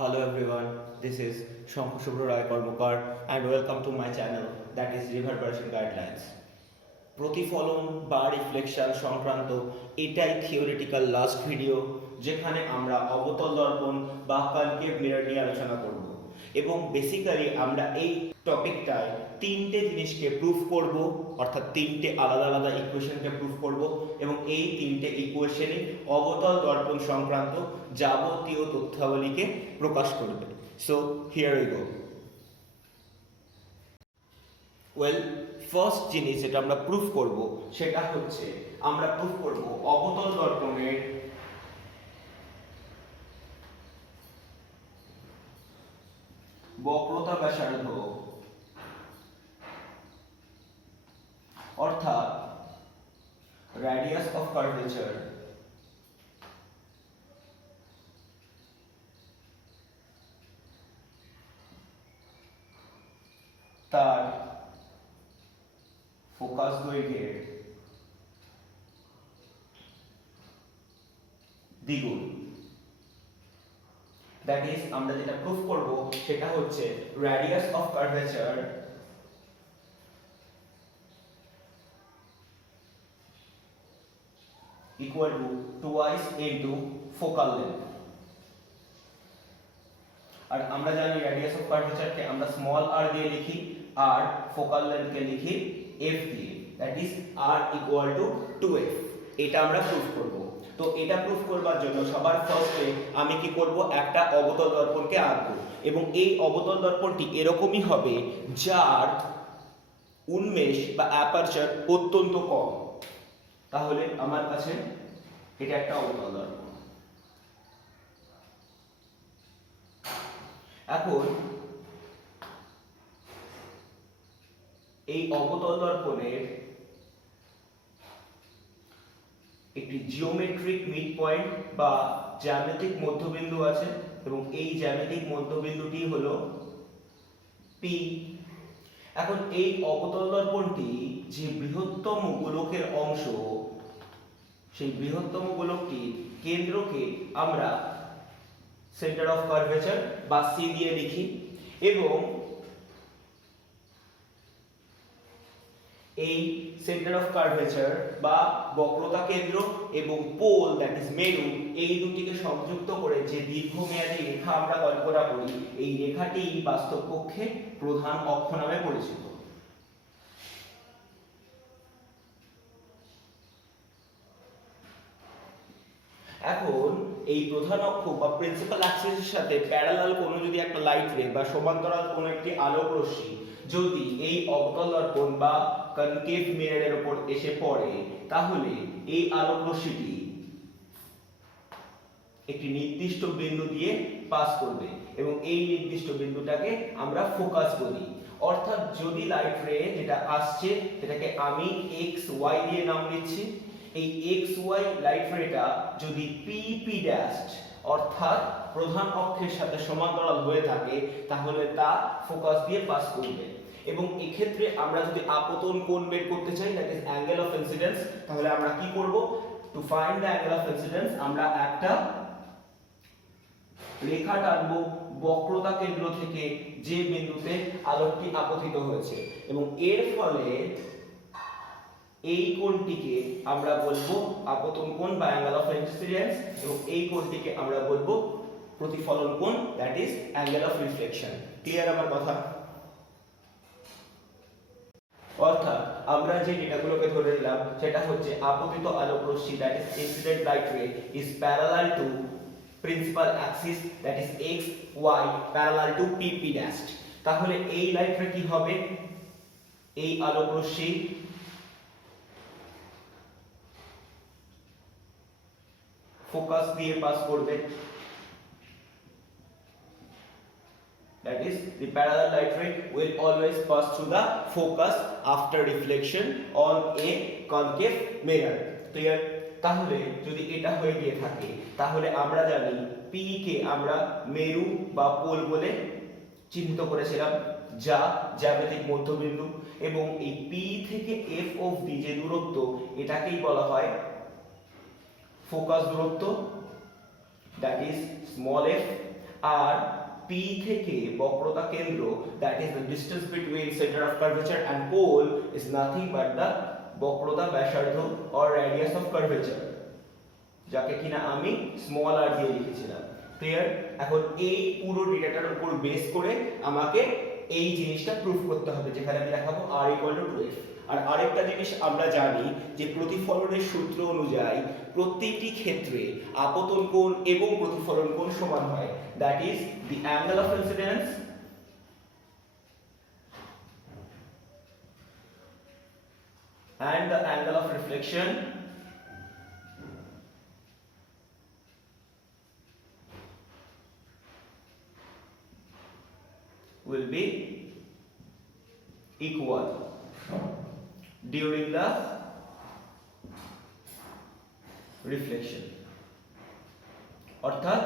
Hello everyone, this is Shankar Shubhra Rai Karmakar and welcome to my channel that is Reverberation Guidelines. প্রতিফলন বা reflection সংক্রান্ত এটাই theoretical last video যেখানে আমরা অবতল দর্পণ বা কনকেভ মিরর নিয়ে আলোচনা করব এবং বেসিক্যালি আমরা এই টপিকটায় তিনটে জিনিসকে প্রুফ করব, অর্থাৎ তিনটে আলাদা আলাদা ইকুয়েশনকে প্রুফ করব এবং এই তিনটে ইকুয়েশনই অবতল দর্পণ সংক্রান্ত যাবতীয় তথ্যাবলীকে প্রকাশ করবে। So here we go. Well, first জিনিস যেটা আমরা প্রুফ করব সেটা হচ্ছে আমরা প্রুফ করব অবতল দর্পণের বক্রতা ব্যাসার্ধ, অর্থাৎ রেডিয়াস অফ কার্ভেচার তার ফোকাস দৈর্ঘ্যের দ্বিগুণ। দ্যাট ইজ আমরা যেটা প্রুফ করব সেটা হচ্ছে radius of curvature equal to twice into focal length। আর আমরা জানি রেডিয়াস অফ কার্ভেচারকে আমরা স্মল r দিয়ে লিখি আর ফোকাল লেন্থকে লিখি f দিয়ে। That is r equal to 2f। এটা আমরা প্রুফ করব। তো এটা প্রুফ করবার জন্য সবার ফার্স্টে আমি কি করব, একটা অবতল দর্পণকে আঁকবো এবং এই অবতল দর্পণটি এরকমই হবে যার উন্মেষ বা অ্যাপারচার অত্যন্ত কম। তাহলে আমার কাছে এটা একটা অবতল দর্পণ। এখন এই অবতল দর্পণের একটি জিওমেট্রিক মিড পয়েন্ট বা জ্যামিতিক মধ্যবিন্দু আছে এবং এই জ্যামিতিক মধ্যবিন্দুটি হলো P। এখন এই অবতল দর্পণটি যে বৃহত্তম গোলকের অংশ, সেই বৃহত্তম গোলকটির কেন্দ্রকে আমরা সেন্টার অফ কার্ভেচার বা C দিয়ে লিখি এবং এই সেন্টার অফ কার্ভেচার বা বক্রতা কেন্দ্র এবং পোল দ্যাট ইজ মেরু, এই দুটিকে সংযুক্ত করে যে দীর্ঘমেয়াদী রেখা আমরা কল্পনা করি, এই রেখাটি বাস্তব পক্ষে প্রধান অক্ষ নামে পরিচিত। এখন এই প্রধান অক্ষ বা প্রিন্সিপাল অ্যাক্সিসের সাথে প্যারালাল কোনো যদি একটা লাইট রে বা সমান্তরাল কোনো একটি আলোক রশ্মি যদি এই অবতল দর্পণ বা কনকেভ মিররের উপর এসে পড়ে, তাহলে এই আলোক রশ্মিটি একটি নির্দিষ্ট বিন্দু দিয়ে পাস করবে এবং এই নির্দিষ্ট বিন্দুটাকে আমরা ফোকাস বলি। অর্থাৎ যদি লাইট রে যেটা আসছে সেটাকে আমি এক্স ওয়াই দিয়ে নাম দিচ্ছি, এই এক্স ওয়াই লাইট রেটা যদি পি ড্যাশ অর্থাৎ প্রধান অক্ষের সাথে সমান্তরাল হয়ে থাকে তাহলে তা ফোকাস দিয়ে পাস করবে। এবং এই ক্ষেত্রে আমরা যদি আপতন কোণ বের করতে চাই, that is angle of incidence, তাহলে আমরা কি করব, to find the angle of incidence আমরা একটা রেখা টানবো বক্রতা কেন্দ্র থেকে যে বিন্দুতে আলোকটি আপতিত হয়েছে এবং এর ফলে এই কোণটিকে আমরা বলবো আপতন কোণ বা অ্যাঙ্গেল অফ ইনসিডেন্স এবং এই কোণটিকে আমরা বলবো প্রতিফলন কোণ, that is angle of reflection. Clear আমার কথা? অর্থাৎ আমরা যে ডেটাগুলোকে ধরে নিলাম সেটা হচ্ছে আপতিত আলোক রশ্মি that is incident light ray is parallel to principal axis that is X Y parallel to P dash. তাহলে এই লাইট রে কি হবে, এই আলোক রশ্মি ফোকাস দিয়ে পাস করবে, that is the parallel light ray will always pass through the focus after reflection on a concave mirror। clear? তাহলে যদি এটা হয়ে গিয়ে থাকে তাহলে আমরা জানি P কে আমরা মেরু বা পোল বলে চিহ্নিত করেছিলাম যা জ্যামিতিক মধ্যবিন্দু এবং এই P থেকে F অবধি যে দূরত্ব এটাকেই বলা হয় ফোকাস দূরত্ব, that is small f। R P থেকে বক্রতা কেন্দ্র, that is the distance between center of curvature and pole, is nothing but the বক্রতা ব্যাসার্ধ or radius of curvature, যাকে কিনা আমি স্মল r দিয়ে লিখেছিলাম। ক্লিয়ার? এখন এই পুরো ডেটাটার উপর বেস করে আমাকে এই জিনিসটা প্রুফ করতে হবে, যেখানে আমি দেখাবো r = 12। আর আরেকটা জিনিস আমরা জানি যে প্রতিফলনের সূত্র অনুযায়ী প্রত্যেকটি ক্ষেত্রে আপতন কোণ এবং প্রতিফলন কোণ সমান হয়, that is the angle of incidence and the angle of reflection will be equal during the reflection। অর্থাৎ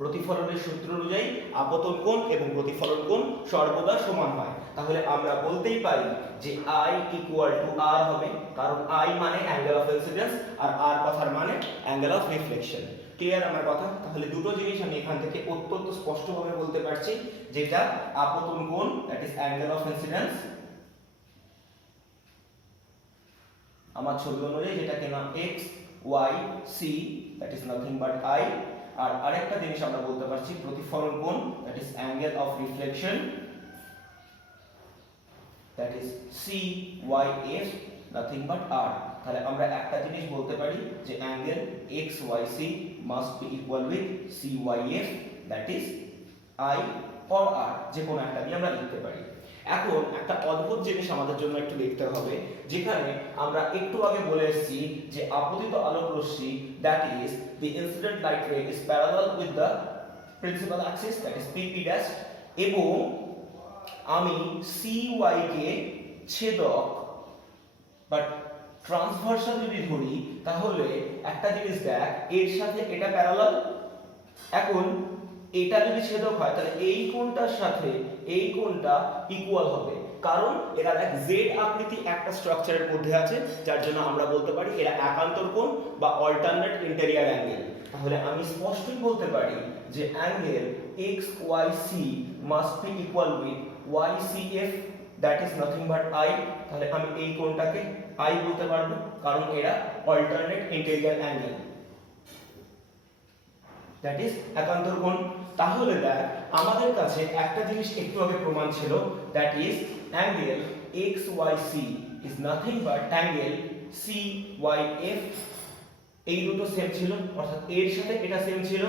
প্রতিফলনের সূত্র অনুযায়ী আপতন কোণ এবং প্রতিফলন কোণ সর্বদা সমান হয়। তাহলে আমরা বলতেই পারি যে I = R হবে, কারণ I মানে অ্যাঙ্গেল অফ ইনসিডেন্স আর R কথার মানে অ্যাঙ্গেল অফ রিফ্লেকশন। ক্লিয়ার আমার কথা? তাহলে দুটো জিনিস আমি এখান থেকে অত্যন্ত স্পষ্টভাবে বলতে পারছি, যেটা আপতন কোণ, that is angle of incidence, আমার ছবি অনুযায়ী যেটাকে নাম x y c, that is nothing but I। আর আরেকটা জিনিস আমরা বলতে পারছি প্রতিফলন কোণ, that is angle of reflection, that is c y f, nothing but r। তাহলে আমরা একটা জিনিস বলতে পারি যে angle x y c must be equal with c y f, that is I or r, যে কোনো একটা দিয়ে আমরা লিখতে পারি। এখন একটা অদ্ভুত জিনিস আমাদের জন্য একটু দেখতে হবে, যেখানে আমরা একটু আগে বলে এসেছি যে আপতিত আলোক রশ্মি, that is the incident light ray is parallel with the principal axis, that is pp dash, এবং আমি cy কে ছেদক বাট ট্রান্সভার্সাল যদি ধরি, তাহলে একটা জিনিস দেখ, এর সাথে এটা প্যারালাল। এখন এটা যদি ছেদক হয়, তাহলে এই কোণটার সাথে এই কোণটা ইকুয়াল হবে, কারণ এরা এক জেড আকৃতি একটা স্ট্রাকচারের মধ্যে আছে, যার জন্য আমরা বলতে পারি এরা একান্তর কোণ বা অল্টারনেট ইন্টেরিয়র অ্যাঙ্গেল। তাহলে আমি স্পষ্টই বলতে পারি যে angle XYC must be equal with YCF, that is nothing but I। তাহলে আমি এই কোণটাকে I বলতে পারবো, কারণ এরা alternate interior angle, that is একান্তর কোণ। তাহলে দেখ, আমাদের কাছে একটা জিনিস একটু আগে প্রমাণ ছিল, that is angle XYC is nothing but angle CYF। এই দুটো সেম ছিল, অর্থাৎ এর সাথে এটা সেম ছিল।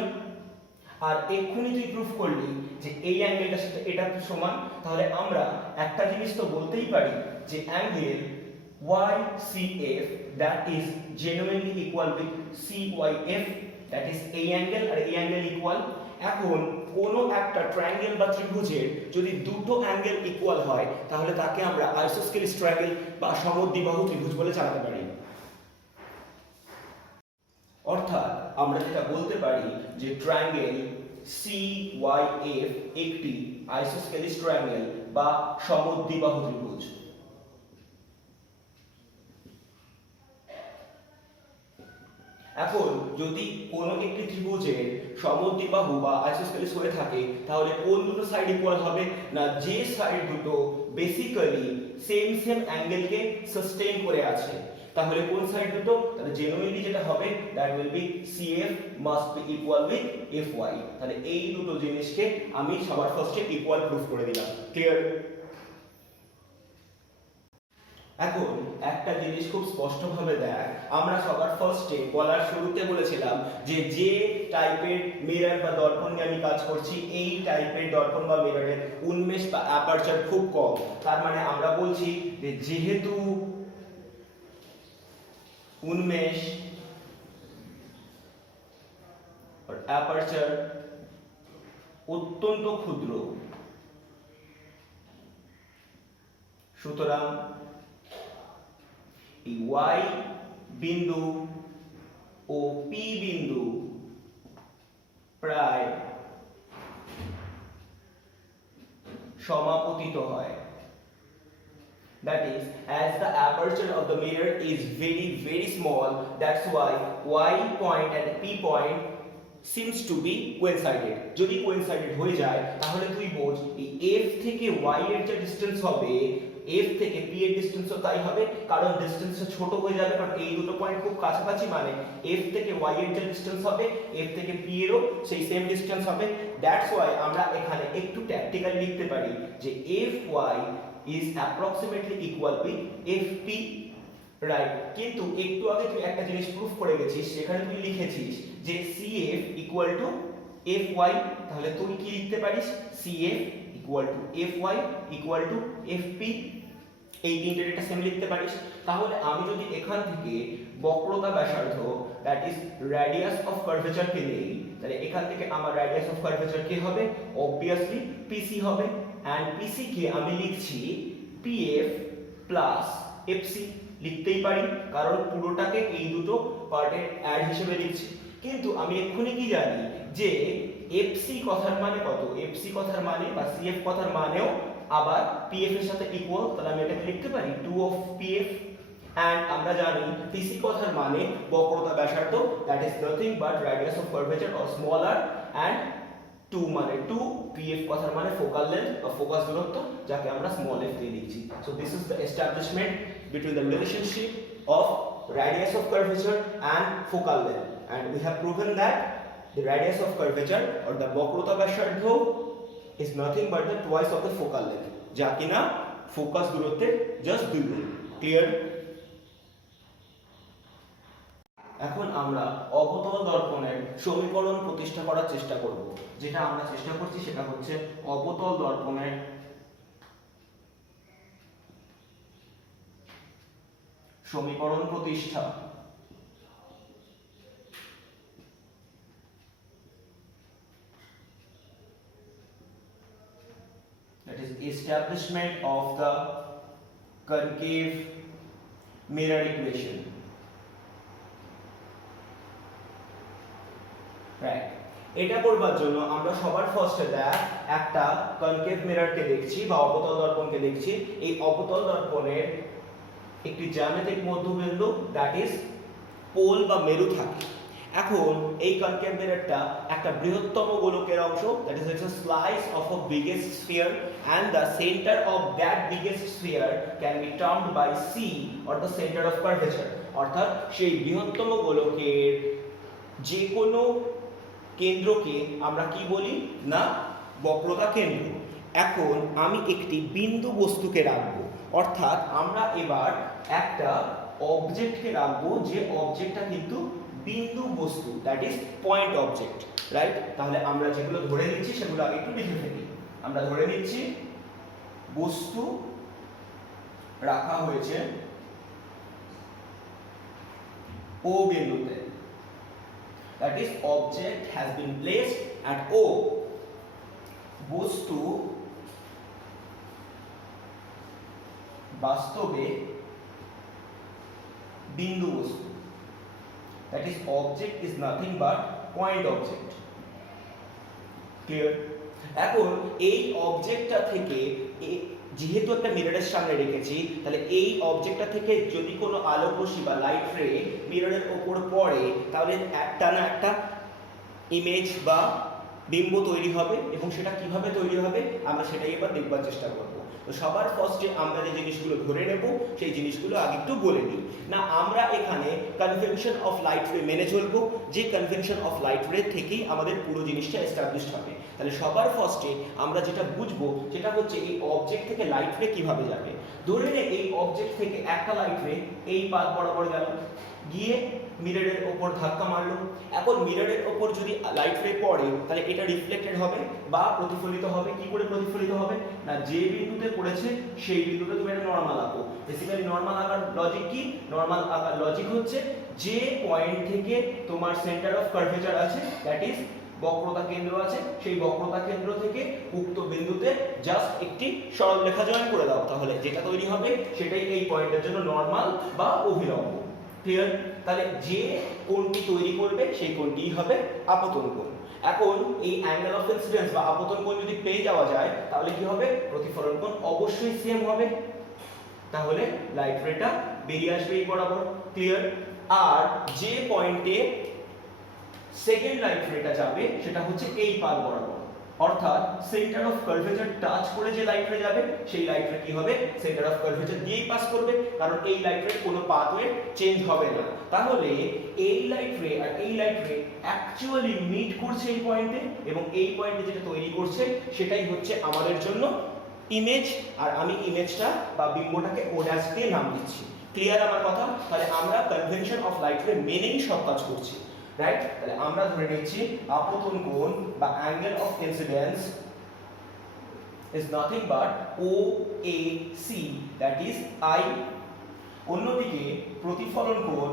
আর এক্ষুনি তুই প্রুফ করলি যে এই অ্যাঙ্গেলটার সাথে এটা সমান, তাহলে আমরা একটা জিনিস তো বলতেই পারি যে angle YCF that is genuinely equal with CYF, that is এই অ্যাঙ্গেল আর এই অ্যাঙ্গেল ইকুয়াল। এখন কোনো একটা ট্রায়াঙ্গেল বা ত্রিভুজের যদি দুটো অ্যাঙ্গেল ইকুয়াল হয়, তাহলে তাকে আমরা আইসোস্কেলিস ট্রায়াঙ্গেল বা সমদ্বিবাহু ত্রিভুজ বলে জানাতে পারি। অর্থাৎ আমরা যেটা বলতে পারি যে ট্রায়াঙ্গেল CYF একটি আইসোস্কেলিস ট্রায়াঙ্গেল বা সমদ্বিবাহু ত্রিভুজ। এখন যদি কোনো একটি ত্রিভুজের সমদ্বিবাহু বা আইসোস্কেলিস হয়ে থাকে, তাহলে কোন দুটো সাইড ইকুয়াল হবে না, যে সাইড দুটো বেসিক্যালি সেম অ্যাঙ্গেলকে সাস্টেইন করে আছে। তাহলে কোন সাইড দুটো? তাহলে জেনুইনলি যেটা হবে, that will B CF must be equal with FY। তাহলে এই দুটো জিনিসকে আমি সবার ফার্স্টে ইকুয়াল প্রুফ করে দিলাম। ক্লিয়ার? এখন একটা জিনিস খুব স্পষ্টভাবে দেখ, আমরা সবার ফার্স্টে বলার শুরুতে বলেছিলাম যে টাইপের মিরর বা দর্পণ নিয়ে আমি কাজ করছি, এই টাইপের দর্পণ বা মিররের উন্মেষ বা অ্যাপারচার খুব কম। তার মানে আমরা বলছি যে যেহেতু উন্মেষ আর অ্যাপারচার অত্যন্ত ক্ষুদ্র, সুতরাং Y বিন্দু ও P বিন্দু প্রায় সমাপতিত হয়। That is, as the aperture of the mirror is very small, that's why Y point and P point seems to be coincided. যদি কোয়েনসাইডেড হয়ে যায় তাহলে তুই বোঝ এই এফ থেকে ওয়াই এর যে ডিসটেন্স হবে, এফ থেকে পি এর ডিসটেন্সও তাই হবে, কারণ ডিসটেন্সটা ছোট হয়ে যাবে, কারণ এই দুটো পয়েন্ট খুব কাছাকাছি, মানে এফ থেকে ওয়াই এর যে ডিসটেন্স হবে এফ থেকে পি এরও সেই সেম ডিসটেন্স হবে। দ্যাটস ওয়াই আমরা এখানে একটু ট্যাকটিক্যালি লিখতে পারি যে F Y is approximately equal with F P, right. কিন্তু একটু আগে তুই একটা জিনিস প্রুফ করে গেছিস, সেখানে তুই লিখেছিস যে CF ইকুয়াল টু FY, তাহলে তুই কি লিখতে পারিস CF equal to FY equal to FP, এই তিনটে ডেটা সেম লিখতে পারিস। তাহলে আমি যদি এখান থেকে বক্রতা ব্যাসার্ধ that is radius of curvature কে নেই, তাহলে এখান থেকে আমার রেডিয়াস অফ কার্ভেচার কে হবে, অবভিয়াসলি PC হবে, এন্ড PC কে আমি লিখছি PF প্লাস FC, লিখতেই পারি কারণ পুরোটাকে এই দুটো পার্টের অ্যাড হিসেবে লিখছি। কিন্তু আমি এক্ষুনি কি জানি যে FC কথার মানে কত, FC কথার মানে বা CF কথার মানেও আবার PF এর সাথে ইকুয়াল, তাহলে আমি এটাকে লিখতে পারি 2 অফ PF। এন্ড আমরা জানি PC কথার মানে বক্রতা ব্যাসার্ধ that is nothing but radius of curvature or small r, and 2 মানে 2, PF কথার মানে ফোকাল লেন্থ বা ফোকাস দূরত্ব, যাকে আমরা স্মল f দিয়ে লিখছি। So this is the establishment between the relationship of radius of curvature and focal length, and we have proven that the radius of curvature or the বক্রতা ব্যাসার্ধ is nothing but the twice of the focal length, যা কিনা focus দূরত্বের just দ্বিগুণ। Clear? এখন আমরা অবতল দর্পণের সমীকরণ প্রতিষ্ঠা করার চেষ্টা করব। যেটা আমরা চেষ্টা করছি সেটা হচ্ছে অবতল দর্পণের সমীকরণ প্রতিষ্ঠা। That is establishment of the concave mirror equation. Right. এটা করবার জন্য আমরা সবার ফার্স্টে একটা কনকেভ মিররকে দেখছি বা অবতল দর্পণকে দেখছি। এই অবতল দর্পণের একটি জ্যামিতিক মধ্যবিন্দু দ্যাট ইজ পোল বা মেরু থাকে। এখন এই কনকেভ মিররটা একটা বৃহত্তম গোলকের অংশ, that is a slice of a biggest sphere, and the center of that biggest sphere can be termed by C or the center of curvature, অর্থাৎ সেই বৃহত্তম গোলকের যে কোনো কেন্দ্রকে আমরা কি বলি না বক্রতা কেন্দ্র। এখন আমি একটি বিন্দু বস্তুকে রাখবো, অর্থাৎ আমরা এবার একটা অবজেক্টকে রাখবো যে অবজেক্টটা কিন্তু বিন্দু বস্তু, that is point object, right. তাহলে আমরা যেগুলো ধরে নিচ্ছি সেগুলো আগে একটু লিখে ফেলি। আমরা ধরে নিচ্ছি বস্তু রাখা হয়েছে ও বিন্দুতে, that is object has been placed at O, বস্তু বাস্তবে বিন্দু বস্তু, that is object is nothing but point object. Clear? এখন এই অবজেক্টটা থেকে যেহেতু একটা মিররের সামনে রেখেছি, তাহলে এই অবজেক্টটা থেকে যদি কোনো আলোক রশ্মি বা লাইট রে মিররের উপর পড়ে, তাহলে একটা না একটা ইমেজ বা বিম্ব তৈরি হবে, এবং সেটা কিভাবে তৈরি হবে আমরা সেটাই এবার দেখবার চেষ্টা করব। তো সবার ফার্স্টে আমরা যে জিনিসগুলো ধরে নেব সেই জিনিসগুলো আগে একটু বলে নিই। না আমরা এখানে কনভেনশন অফ লাইট রে মেনে চলবো, যে কনভেনশন অফ লাইট রে থেকেই আমাদের পুরো জিনিসটা এস্টাবলিশড হবে। তাহলে সবার ফার্স্টে আমরা যেটা বুঝবো সেটা হচ্ছে এই অবজেক্ট থেকে লাইট রে কিভাবে যাবে। ধরে নে এই অবজেক্ট থেকে একটা লাইট রে এই পাথ বরাবর গেল, গিয়ে মিররের ওপর ধাক্কা মারলো। এখন মিররের ওপর যদি লাইট রে পড়ে তাহলে এটা রিফ্লেক্টেড হবে বা প্রতিফলিত হবে। কি করে প্রতিফলিত হবে না, যে বিন্দুতে পড়েছে সেই বিন্দুতে তুমি একটা নরমাল আঁকো। বেসিক্যালি নরমাল আঁকার লজিক কি, নরমাল আঁকার লজিক হচ্ছে যে পয়েন্ট থেকে তোমার সেন্টার অফ কার্ভেচার আছে, দ্যাট ইজ বক্রতা কেন্দ্র আছে, সেই বক্রতা কেন্দ্র থেকে উক্ত বিন্দুতে জাস্ট একটি সরল রেখা জয়েন করে দাও, তাহলে যেটা তৈরি হবে সেটাই এই পয়েন্টের জন্য নরমাল বা অভিলম্ব। ক্লিয়ার? তাহলে যে কোণটি তৈরি করবে সেই কোণটিই হবে আপতন কোণ। এখন এই অ্যাঙ্গেল অফ ইনসিডেন্স বা আপতন কোণ যদি পেয়ে যাওয়া যায় তাহলে কি হবে, প্রতিফলন কোণ অবশ্যই সেম হবে, তাহলে লাইট রেটা বেরিয়ে আসবে এই বরাবর। ক্লিয়ার? আর যে পয়েন্টে সেকেন্ড লাইট রেটা যাবে সেটা হচ্ছে এই পাল বরাবর, অর্থাৎ সেন্টার অফ কার্ভেচার টাচ করে যে লাইট রে যাবে সেই লাইট রে কি হবে, সেন্টার অফ কার্ভেচার দিয়েই পাস করবে, কারণ এই লাইট রে কোনো পাথওয়ে চেঞ্জ হবে না। তাহলে এই লাইট রে আর এই লাইট রে অ্যাকচুয়ালি মিট করছে এই পয়েন্টে, এবং এই পয়েন্টে যেটা তৈরি করছে সেটাই হচ্ছে আমাদের জন্য ইমেজ। আর আমি ইমেজটা বা বিম্বটাকে ও ড্যাশ দিয়ে নাম দিচ্ছি। ক্লিয়ার আমার কথা? তাহলে আমরা কনভেনশন অফ লাইট রে মেনেই সব কাজ করছি, রাইট? তাহলে আমরা ধরে নিচ্ছি আপতন কোণ বা angle of incidence is nothing but OAC, that is I। অন্যদিকে প্রতিফলন কোণ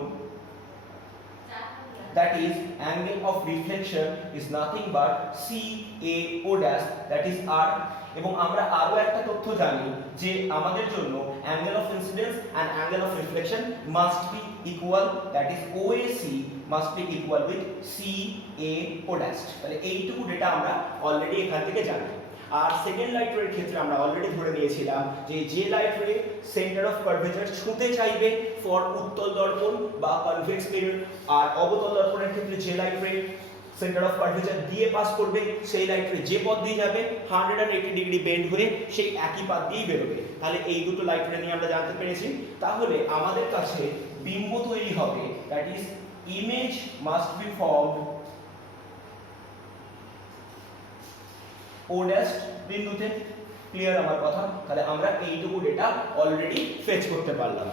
that is angle of reflection is nothing but CAO dash, that is R। এবং আমরা আরো একটা তথ্য জানি যে আমাদের জন্য angle of incidence and angle of reflection must be equal, that is OAC must be equal with CAO dash। তাহলে এইটুকু ডেটা আমরা অলরেডি এখান থেকে জানি। আর সেকেন্ড লাইট রের ক্ষেত্রে আমরা অলরেডি ধরে নিয়েছিলাম যে লাইট রে সেন্টার অফ কার্ভেচার ছুঁতে চাইবে ফর উত্তল দর্পণ বা কনভেক্স মিরর, আর অবতল দর্পণের ক্ষেত্রে যে লাইট রে সেন্টার অফ কার্ভেচার দিয়ে পাস করবে সেই লাইট রে যে পথ দিয়ে যাবে 180 ডিগ্রি বেন্ড হয়ে সেই একই পাথ দিয়েই বেরোবে। তাহলে এই দুটো লাইট রে নিয়ে আমরা জানতে পেরেছি। তাহলে আমাদের কাছে বিম্ব তৈরি হবে, that is image must be formed O dash বিন্দুতে। ক্লিয়ার আমার কথা? তাহলে আমরা এইটুকু ডেটা অলরেডি ফেচ করতে পারলাম।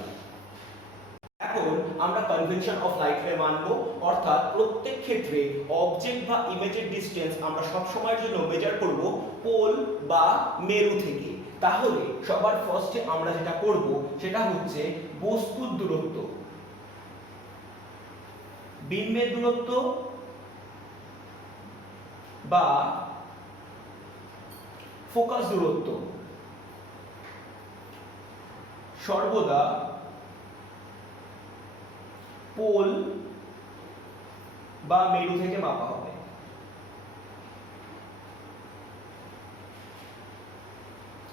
এখন আমরা কনভেনশন অফ লাইট রে মানবো, অর্থাৎ প্রত্যেক ক্ষেত্রে অবজেক্ট বা ইমেজের ডিসটেন্স আমরা সব সময়ের জন্য মেজার করব পোল বা মেরু থেকে। তাহলে সবার ফার্স্টে আমরা যেটা করব সেটা হচ্ছে বস্তুর দূরত্ব, বিম্বের দূরত্ব বা ফোকাস দূরত্ব সর্বদা পোল বা মেরু থেকে মাপা হবে।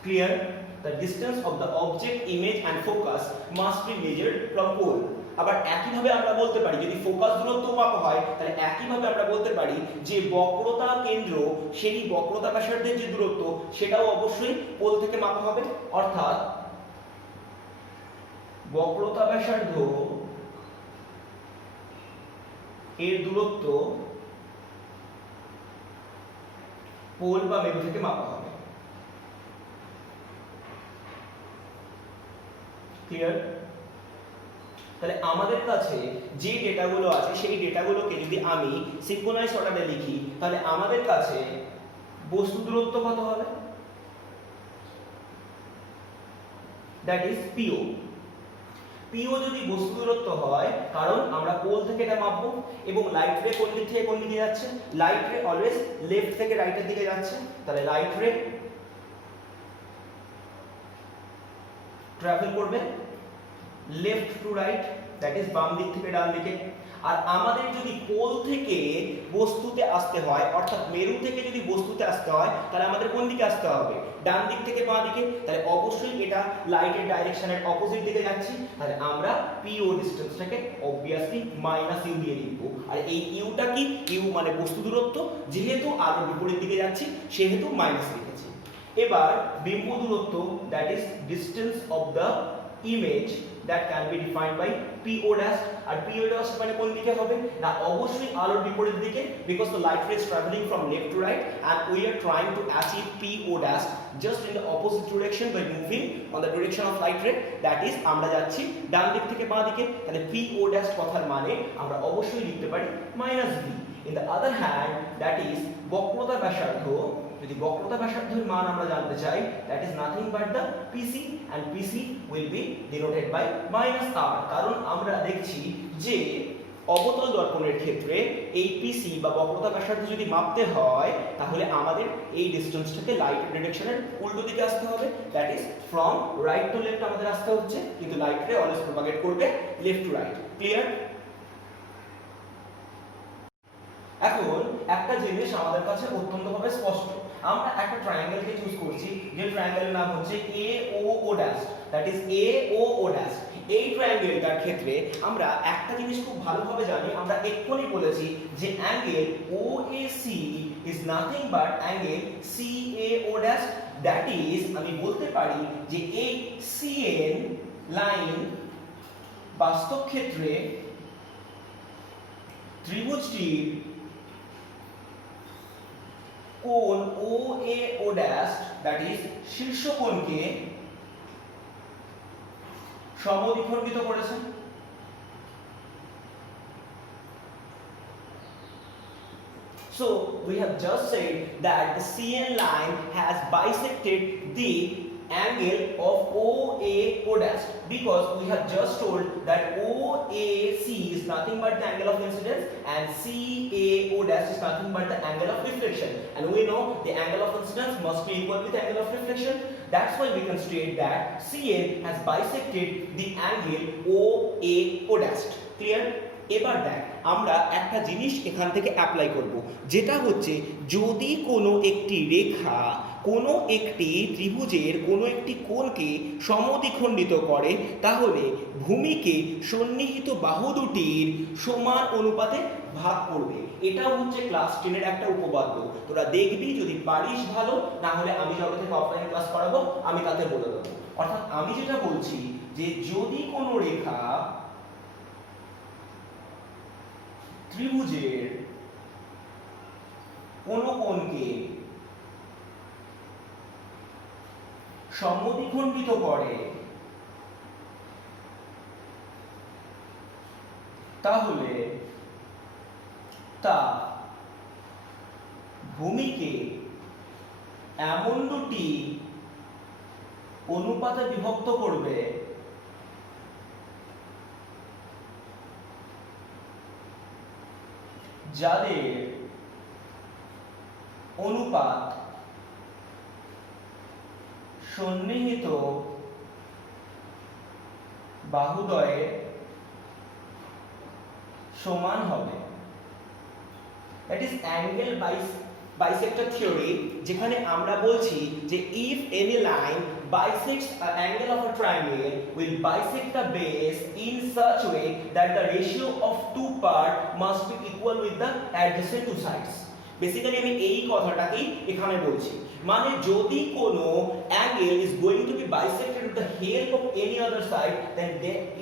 Clear? The distance of the object, image and focus must be measured from pole। আবার একইভাবে আমরা বলতে পারি, যদি ফোকাস দূরত্ব মাপা হয় তাহলে একইভাবে আমরা বলতে পারি যে বক্রতা কেন্দ্র সেই বক্রতা ব্যাসার্ধের যে দূরত্ব সেটাও অবশ্যই পোল থেকে মাপা হবে। অর্থাৎ বক্রতা ব্যাসার্ধ এর দূরত্ব পোল বা মেরু থেকে মাপা হবে। ক্লিয়ার? তাহলে আমাদের কাছে যে ডেটাগুলো আছে সেই ডেটাগুলোকে যদি আমি সিনক্রোনাইজ অর্ডারে লিখি তাহলে আমাদের কাছে বস্তু দূরত্ব কত হবে, দ্যাট ইজ পিও। পিও যদি বস্তু দূরত্ব হয়, কারণ আমরা পোল থেকে এটা মাপবো, এবং লাইট রে কোন দিক থেকে কোন দিকে যাচ্ছে, লাইট রে অলওয়েজ লেফট থেকে রাইটের দিকে যাচ্ছে। তাহলে লাইট রে ট্রাভেল করবে left to right, that is বাম দিক থেকে ডান দিকে। আর আমাদের যদি পোল থেকে বস্তুতে আসতে হয়, অর্থাৎ মেরু থেকে যদি বস্তুতে আসতে হয় তাহলে আমাদের কোন দিকে আসতে হবে, ডান দিক থেকে বাঁ দিকে। তাহলে অবশ্যই এটা লাইটের ডাইরেকশনের অপোজিট দিকে যাচ্ছি। তাহলে আমরা পিও ডিসটেন্সটাকে অবভিয়াসলি মাইনাস ইউ দিয়ে লিখবো। আর এই ইউটা কি, ইউ মানে বস্তু দূরত্ব, যেহেতু আলোর বিপরীত দিকে যাচ্ছি সেহেতু মাইনাস লিখেছি। এবার বিম্ব দূরত্ব, that is distance of the image that can be defined by PO dash। আর PO dash মানে কোন দিকে হবে না, অবশ্যই আলোর বিপরীত দিকে, because the light ray is traveling from left to right and we are trying to achieve PO dash just in the opposite direction by moving on the direction of light ray, that is আমরা যাচ্ছি ডান দিক থেকে বাঁ দিকে। তাহলে PO dash কথার মানে আমরা অবশ্যই লিখতে পারি -v। in the other hand, that is বক্রতা ব্যাসার্ধ, যদি বক্রতা ব্যাসার্ধের মান আমরা জানতে চাই, that is nothing but the PC and PC will be denoted by -r। কারণ আমরা দেখছি যে অবতল দর্পণের ক্ষেত্রে এই PC বা বক্রতা ব্যাসার্ধ যদি মাপতে হয় তাহলে আমাদের এই ডিসটেন্সটাকে লাইট ডিরেকশনের উল্টো দিকে আসতে হবে, that is from right to left আমাদের আসতে হচ্ছে, কিন্তু লাইট রে অলওয়েজ প্রপাগেট করবে লেফট টু রাইট। ক্লিয়ার? এখন একটা জিনিস আমাদের কাছে অত্যন্তভাবে স্পষ্ট, আমরা একটা ট্রায়াঙ্গেলকে চুজ করছি যে ট্রায়াঙ্গেলের নাম হচ্ছে A O O dash, that is A O O dash. এই ট্রায়াঙ্গেলটার ক্ষেত্রে আমরা একটা জিনিস খুব ভালোভাবে জানি, আমরা এক্ষুনি বলেছি যে angle O A C is nothing but angle C A O dash, that is আমি বলতে পারি যে এই সিএন লাইন বাস্তব ক্ষেত্রে ত্রিভুজটির কোণ ও এ ও ড্যাশ দ্যাট ইজ শীর্ষকোণকে সমদ্বিখণ্ডিত করেছে। So we have just said that the CN line has bisected the angle of OAO dash, because we have just told that OAC is nothing but the angle of incidence and CAO dash is nothing but the angle of reflection, and we know the angle of incidence must be equal with the angle of reflection. That's why we can state that CN has bisected the angle OAO dash. Clear? এবার দেখ আমরা একটা জিনিস এখান থেকে apply করব, যেটা হচ্ছে যদি কোনো একটি রেখা কোনো একটি ত্রিভুজের কোনো একটি কোণকে সমদ্বিখণ্ডিত করে, তাহলে ভূমিকে সন্নিহিত বাহু দুটির সমান অনুপাতে ভাগ করবে। এটাও হচ্ছে ক্লাস 10-এর একটা উপপাদ্য। তোরা দেখবি, যদি পারিস ভালো, না হলে আমি যবে থেকে অফলাইন ক্লাস করাবো আমি তাতে বলে দেবো। অর্থাৎ আমি যেটা বলছি যে যদি কোনো রেখা ত্রিভুজের কোন কোণকে সমদ্বিখণ্ডিত করে, তাহলে তা ভূমিকে এমন দুটি অনুপাতে বিভক্ত করবে যাদের অনুপাত সন্নিহিত বাহুদ্বয়ের সমান হবে। That is angle bisector theory, যেখানে আমরা বলছি যে if any line bisects an angle of a triangle will bisect the base in such way that the ratio of two part must be equal with the adjacent two sides. Basically আমি এই কথাটাকেই এখানে বলছি, মানে যদি কোনো angle is going to be bisected with the help of any other side, then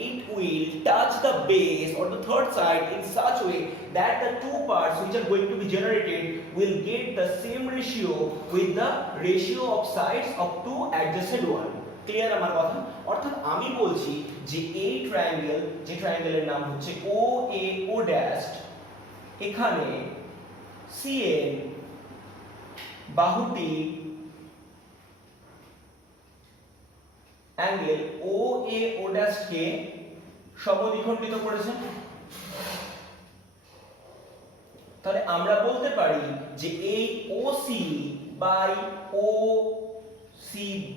it will touch the base or the third side in such way that the two parts which are going to be generated will get the same ratio with the ratio of sides of two adjacent one. Clear আমার কথা? অর্থাৎ আমি বলছি যে এই triangle, যে ট্রায়াঙ্গেলের নাম হচ্ছে OAO ড্যাশ, এখানে CN বাহুটি অ্যাঙ্গেল OAO ড্যাশ কে সমদ্বিখণ্ডিত করেছে। তাহলে আমরা বলতে পারি যে এই OC বাই OC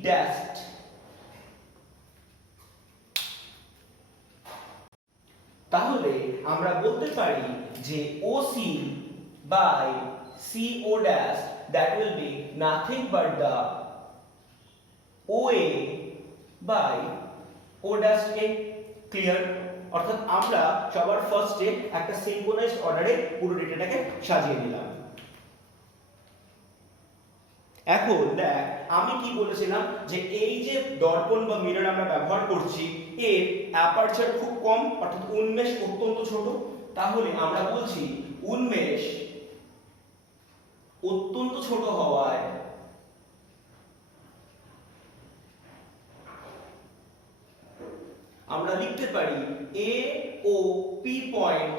ড্যাশ, তাহলে আমরা বলতে পারি যে OC by CO dash, that will be nothing but the OA by O dash A. Clear? অর্থাৎ আমরা সবার ফার্স্টে একটা সিনক্রোনাইজড অর্ডারে পুরো ডেটাটাকে সাজিয়ে নিলাম। এখন দেখ আমি কি বলেছিলাম যে এই যে দর্পণ বা মিরর আমরা ব্যবহার করছি এর অ্যাপারচার খুব কম, অর্থাৎ উন্মেষ অত্যন্ত ছোট। তাহলে আমরা বলছি উন্মেষ অত্যন্ত ছোট হওয়ায় আমরা লিখতে পারি এ ও পি পয়েন্ট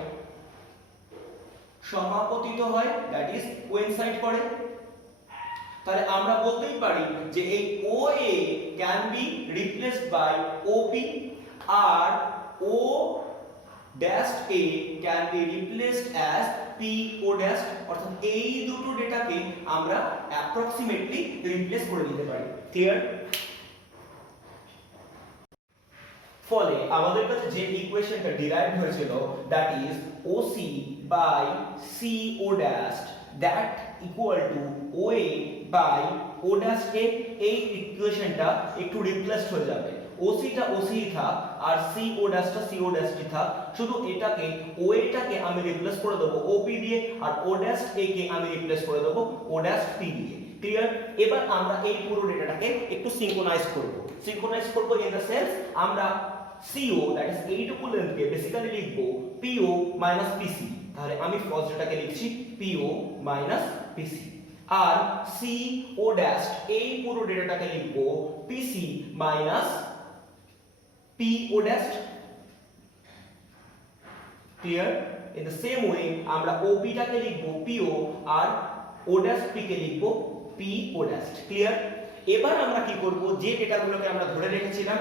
সমাপতিত হয়, দ্যাট ইজ কোইনসাইড করে। তাহলে আমরা বলতেই পারি যে এই OA can be replaced by OP আর O dash A can be replaced as PO dash, অর্থাৎ এই দুটো ডেটাকে আমরা অ্যাপ্রক্সিমেটলি রিপ্লেস করে দিতে পারি। ক্লিয়ার? ফলে আমাদের কাছে যে ইকুয়েশনটা ডিরাইভ হয়েছিল, দ্যাট ইজ OC বাই CO dash, that equal to OA by O dash A, এই ইকুয়েশনটা একটু রিপ্লেসড হয়ে যাবে। ওসিটা ওসি থাক আর সি ও ড্যাশটা সি ও ড্যাশটি থাক, শুধু এটাকে ও এটাকে আমি রিপ্লেস করে দেবো ওপি দিয়ে, আর ও ড্যাশ এ কে আমি রিপ্লেস করে দেবো ও ড্যাশ পি দিয়ে। ক্লিয়ার? এবার আমরা এই পুরো ডেটাটাকে একটু সিনক্রোনাইজ করব। সিনক্রোনাইজ করব ইন দ্য সেন্স আমরা CO দ্যাট ইজ এইটুকু লেন্থকে বেসিক্যালি লিখবো PO মাইনাস PC। তাহলে আমি ফার্স্ট ডেটাকে লিখছি PO মাইনাস PC, আর CO ড্যাশ এই পুরো ডেটাটাকে লিখবো PC minus PO dash. Clear? In the same way আমরা OP টাকে লিখবো PO আর O ড্যাশ P কে লিখবো PO ড্যাশ। ক্লিয়ার? এবার আমরা কি করব, যে ডেটাগুলোকে আমরা ধরে রেখেছিলাম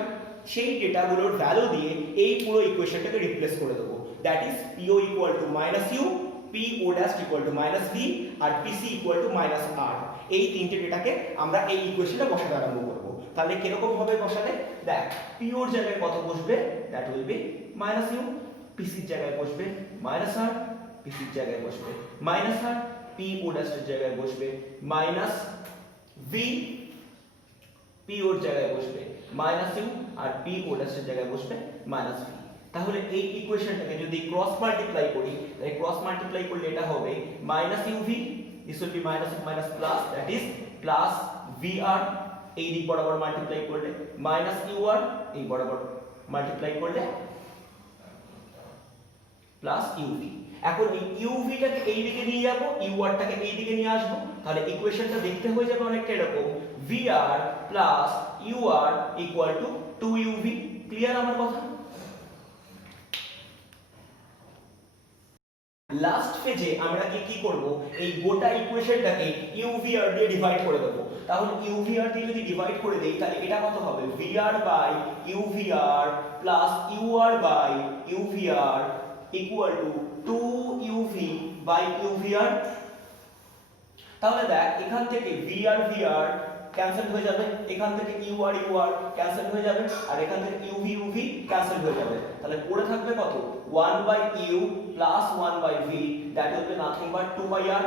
সেই ডেটাগুলোর ভ্যালু দিয়ে এই পুরো ইকুয়েশনটাকে রিপ্লেস করে দেবো। That is PO equal to minus U, PO dash equal to minus V, আর PC equal to minus R. এই তিনটে ডেটাকে আমরা এই ইকুয়েশনে বসাতে আরম্ভ করব। তাহলে কিরকম ভাবে বসালে, দেখ PO এর জায়গায় কত বসবে, that will be minus u, PC এর জায়গায় বসবে মাইনাস আর, PC এর জায়গায় বসবে মাইনাস আর, PO ড্যাশ এর জায়গায় বসবে মাইনাস ভি, PO এর জায়গায় বসবে মাইনাস ইউ, আর PO ড্যাশ এর জায়গায় বসবে মাইনাস ভি। তাহলে এই ইকুয়েশনটাকে যদি ক্রস মাল্টিপ্লাই করি, তাহলে ক্রস মাল্টিপ্লাই করলে এটা হবে minus UV, this will be minus minus plus, that is plus VR, এই দিক বরাবর মাল্টিপ্লাই করলে মাইনাস ইউআর, এই বরাবর মাল্টিপ্লাই করলে প্লাস ইউভি। এখন এই ইউভিটাকে এই দিকে নিয়ে যাব, ইউআরটাকে এই দিকে নিয়ে আসব, তাহলে ইকুয়েশনটা দেখতে হয়ে যাবে অনেকটা এরকম VR plus UR equal to 2uv। Clear আমার কথা? লাস্ট ফেজে আমরা কি করব, এই গোটা ইকুয়েশনটাকে UVR দিয়ে ডিভাইড করে দেব। তাহলে UVR দিয়ে যদি ডিভাইড করে দেই তাহলে এটা কত হবে, VR by UVR plus UR by UVR equal to 2uv by UVR। তাহলে দেখ এখান থেকে VR VR ক্যান্সেল হয়ে যাবে, এখান থেকে UR UR ক্যান্সেল হয়ে যাবে, আর এখান থেকে UV UV ক্যান্সেল হয়ে যাবে। তাহলে পড়ে থাকবে কত, 1 by U plus 1 by V, that will be nothing but 2 by R।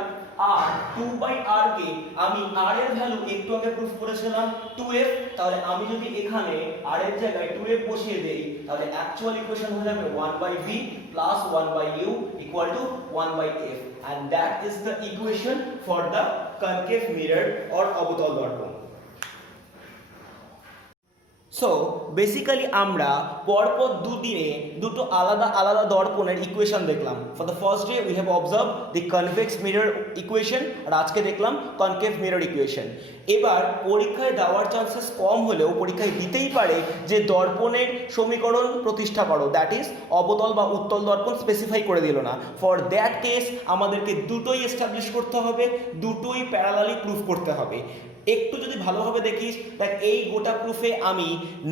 আর 2 বাই R কে আমি R এর ভ্যালু একটু আগে প্রুফ করেছিলাম 2f, তাহলে আমি যদি এখানে R এর জায়গায় 2f বসিয়ে দেই তাহলে অ্যাকচুয়াল ইকুয়েশন হয়ে যাবে 1 by V plus 1 by U equal to 1 by f, and that is the equation for the concave mirror or অবতল দর্পণ। সো বেসিক্যালি আমরা পরপর দুদিনে দুটো আলাদা আলাদা দর্পণের ইকুয়েশন দেখলাম। For the first day we have observe the convex mirror equation, আর আজকে দেখলাম কনকেভ মিরর ইকুয়েশন। এবার পরীক্ষায় দেওয়ার চান্সেস কম হলেও পরীক্ষায় দিতেই পারে যে দর্পণের সমীকরণ প্রতিষ্ঠা করো, দ্যাট ইজ অবতল বা উত্তল দর্পণ স্পেসিফাই করে দিল না। ফর দ্যাট কেস আমাদেরকে দুটোই এস্টাবলিশ করতে হবে, দুটোই প্যারালালি প্রুফ করতে হবে। একটু যদি ভালোভাবে দেখিস দেখ এই গোটা প্রুফে আমি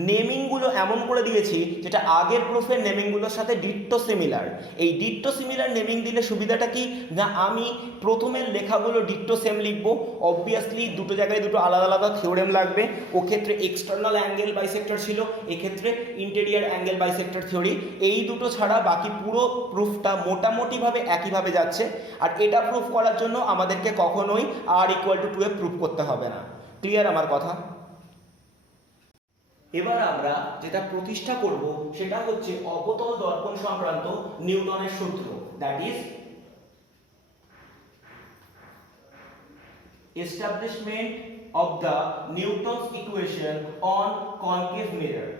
নেমিংগুলো এমন করে দিয়েছি যেটা আগের প্রুফের নেমিংগুলোর সাথে ডিট্টো সিমিলার। এই ডিট্টো সিমিলার নেমিং দিলে সুবিধাটা কি না, আমি প্রথমের লেখাগুলো ডিট্টো সেম লিখবো। অবভিয়াসলি দুটো জায়গায় দুটো আলাদা আলাদা থিওরেম লাগবে। ও ক্ষেত্রে এক্সটার্নাল অ্যাঙ্গেল বাইসেক্টর ছিল, এক্ষেত্রে ইন্টেরিয়ার অ্যাঙ্গেল বাইসেক্টর থিওরি। এই দুটো ছাড়া বাকি পুরো প্রুফটা মোটামুটিভাবে একইভাবে যাচ্ছে। আর এটা প্রুফ করার জন্য আমাদেরকে কখনোই R equal to 2f proof করতে হবে না। ক্লিয়ার আমার কথা? এবার আমরা যেটা প্রতিষ্ঠা করব সেটা হচ্ছে অবতল দর্পণ সংক্রান্ত নিউটনের সূত্র, that is establishment of the Newton's equation on concave mirror।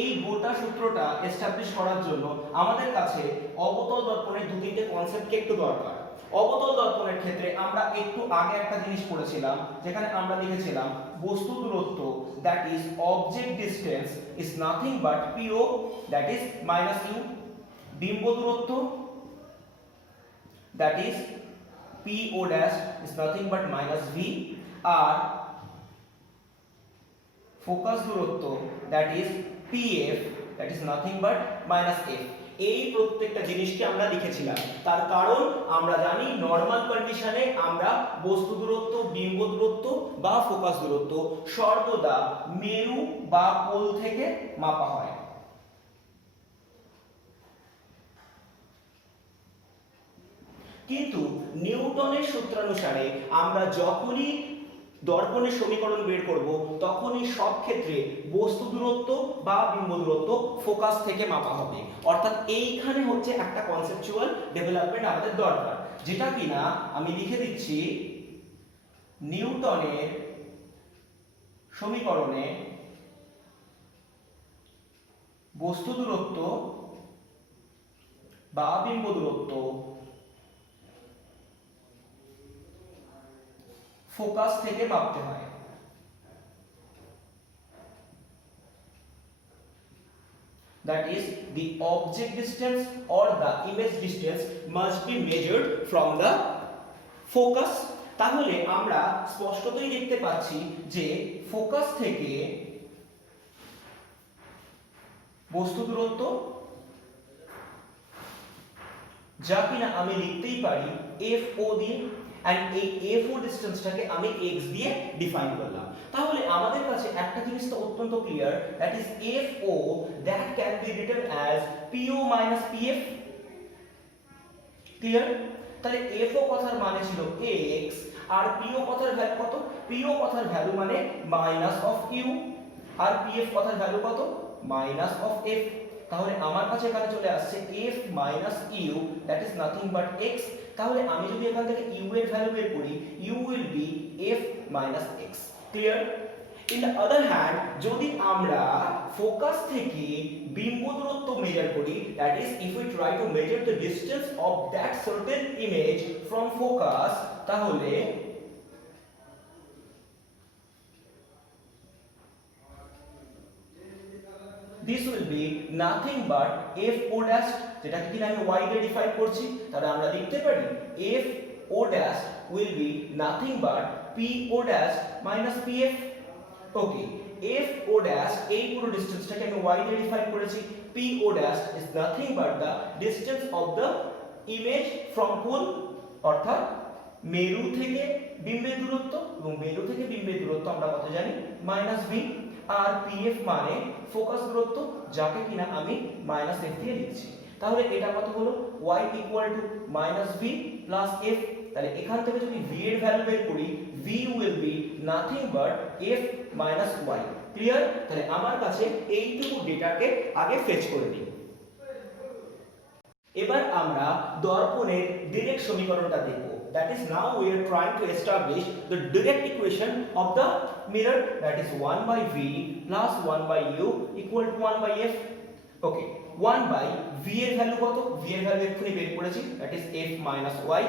এই গোটা সূত্রটা এস্টাবলিশ করার জন্য আমাদের কাছে অবতল দর্পণের দু তিনটে কনসেপ্টকে একটু দরকার। অবতল দর্পণের ক্ষেত্রে আমরা একটু আগে একটা জিনিস পড়েছিলাম যেখানে আমরা লিখেছিলাম বস্তু দূরত্ব that is object distance is nothing but PO that is minus U, বিম্ব দূরত্ব that is PO dash is nothing but minus V, আর ফোকাস দূরত্ব that is PF that is nothing but minus f। এই প্রত্যেকটা জিনিসকে আমরা লিখেছিলাম, তার কারণ আমরা জানি নরমাল কন্ডিশনে আমরা বস্তু দূরত্ব, বিম্ব দূরত্ব বা ফোকাস দূরত্ব সর্বদা মেরু বা পোল থেকে মাপা হয়। কিন্তু নিউটনের সূত্রানুসারে আমরা যখনই দর্পণের সমীকরণ বের করব তখনই সব ক্ষেত্রে বস্তু দূরত্ব বা বিম্ব দূরত্ব ফোকাস থেকে মাপা হবে। অর্থাৎ এইখানে হচ্ছে একটা কনসেপচুয়াল ডেভেলপমেন্ট আমাদের দরকার, যেটা কিনা আমি লিখে দিচ্ছি নিউটনের সমীকরণে বস্তু দূরত্ব বা বিম্ব দূরত্ব ফোকাস থেকে মাপতে হয়। That is, the object distance or the image distance must be measured from the focus. তাহলে আমরা স্পষ্টতই দেখতে পাচ্ছি যে ফোকাস থেকে বস্তু দূরত্ব, যা কিনা আমি লিখতেই পারি FO দিয়ে, and এই FO ডিসটেন্সটাকে আমি x দিয়ে ডিফাইন করলাম। তাহলে আমাদের কাছে একটা জিনিস তো অত্যন্ত clear, that is FO that can be written as PO PF। Clear? তাহলে FO কথার মানে ছিল x, আর PO কথার ভ্যালু কত? PO কথার ভ্যালু মানে মাইনাস অফ q, আর PF কথার ভ্যালু কত? Minus of f। তাহলে আমার কাছে এখানে চলে আসছে f minus u, that is nothing but x। তাহলে আমি যদি এখান থেকে u এর ভ্যালু বের করি, u will be f minus x। Clear? In the other hand, যদি আমরা ফোকাস থেকে বিম্ব দূরত্ব মেজার করি, that is if we try to measure the distance of that certain image from focus, তাহলে this will be nothing but FO dash, যেটাকে কিনা আমি y দিয়ে ডিফাইন করছি। তাহলে আমরা লিখতে পারি FO dash will be nothing but PO dash minus PF। Okay, FO dash এই পুরো ডিসটেন্সটাকে আমি y দিয়ে ডিফাইন করেছি। PO dash is nothing but the distance of the image from pole, অর্থাৎ মেরু থেকে বিম্বের দূরত্ব, এবং মেরু থেকে বিম্বের দূরত্ব আমরা কত জানি? -v। আর PF মানে ফোকাস দূরত্ব, যাকে কিনা আমি -f দিয়ে লিখছি। তাহলে এটা কত হলো? y = -v + f। তাহলে এখান থেকে যদি v এর ভ্যালু বের করি, v will be nothing but f minus y। Clear? তাহলে আমার কাছে এইটুকু ডেটাকে আগে ফেচ করে নিই। এবার আমরা দর্পণের ডিরেক্ট সমীকরণটা দেখব। That is, now we are trying to establish the direct equation of the mirror, that is 1 by v plus 1 by u equal to 1 by f। Okay, 1 by v এর ভ্যালু কত? v এর value এক্ষুনি বের করেছি, that is f minus y।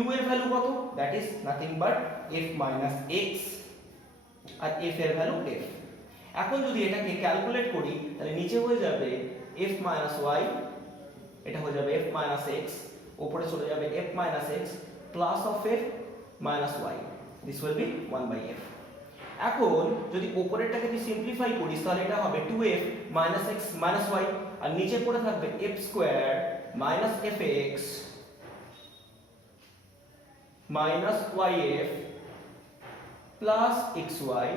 u এর value কত? that is nothing but f minus x, আর f এর ভ্যালু f। এখন যদি এটাকে ক্যালকুলেট করি, তাহলে নিচে হয়ে যাবে f minus y, এটা হয়ে যাবে f minus x, উপরে চলে যাবে f minus x plus of f minus y, this will be 1 by f। এখন যদি উপরেরটাকে যদি সিম্পলিফাই করি, তাহলে এটা হবে 2f minus x minus y, আর নিচে পড়ে থাকবে f square minus fx minus yf plus xy,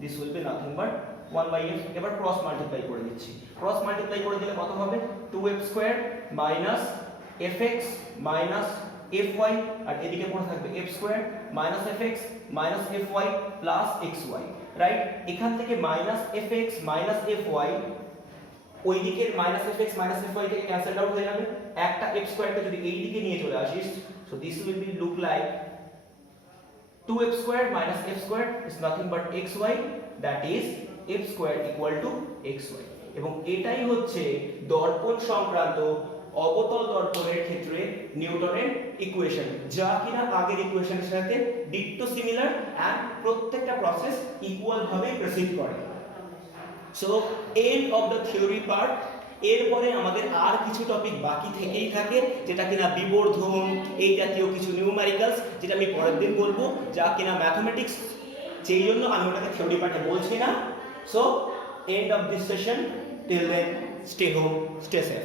this will be nothing but 1 by f। এবার ক্রস মাল্টিপ্লাই করে দিচ্ছি। ক্রস মাল্টিপ্লাই করে দিলে কত হবে? 2f square minus fx minus fy, আর এদিকে পড়ে থাকবে f square minus fx minus fy plus xy, right? এখান থেকে minus fx minus fy, ওই দিকের minus fx minus fy থেকে ক্যান্সেল আউট হয়ে যাবে। একটা f square কে যদি এই দিকে নিয়ে চলে আসিস, so this will be look like 2f square minus f square is nothing but xy, that is f square equal to xy। এবং এটাই হচ্ছে দর্পণ সংক্রান্ত অবতল দর্পণের ক্ষেত্রে নিউটনের ইকুয়েশন, যা কিনা আগের ইকুয়েশনের সাথে ডিক্টো সিমিলার এন্ড প্রত্যেকটা প্রসেস ইকুয়াল ভাবে প্রসিড করে। So end of the theory part. এরপরে আমাদের আর কিছু টপিক বাকি থেকেই থাকে, যেটা কিনা বিবর্ধন, এই জাতীয় কিছু নিউমেরিক্যালস, যেটা আমি পরের দিন বলবো, যা কিনা ম্যাথমেটিক্স, সেই জন্য আমি ওটাকে থিওরি পার্টে বলছি না। So end of this session, till then stay home, stay safe.